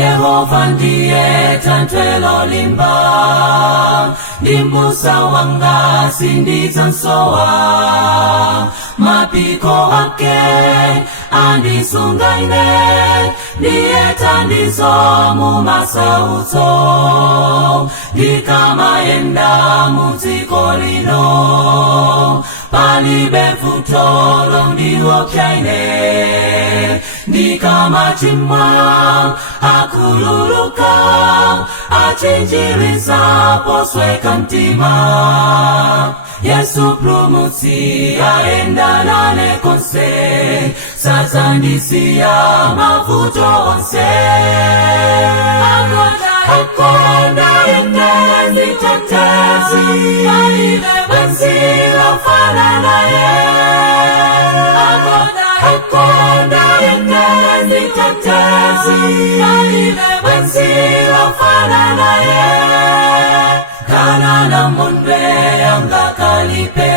Yehova ndiye tantwelo limba, ndimbusa wanga sindizansowa. Mapiko ake andisungaine, ndiye tandizo mumasauto. Ndikamayenda muziko lino, palibe futolo ndiwopyaine. Ndikamachimwa akululuka, achinjiriza posweka mtima. Yesu promutsi aenda nane konse, sazandisiya mavuto onse. Akonda ene zitetezi, wenzila fana naye. Akonda ene zitetezi, wenzila fana naye. Kana na munbe angakalipe,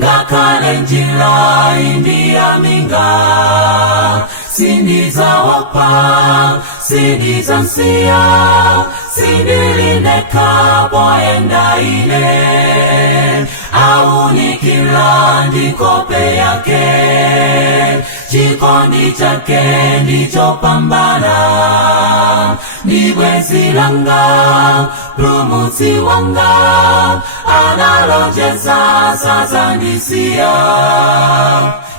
ngakalenjila india minga. Sindiza wapa, sindiza nsia, sindilineka poenda ile. Aunikila ndikope yake, chikondi chake ndicho pambana. Nibwezi langa, promutsi wanga, analojeza sazandisiya.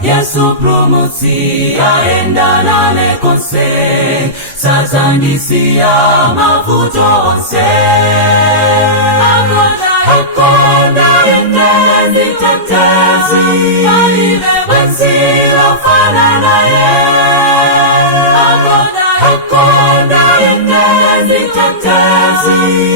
Yesu promutsi aenda nane konse, sazandisiya mavuto onse. Akonda ene zitetezi, wenzila fana naye. Akonda ene zitetezi,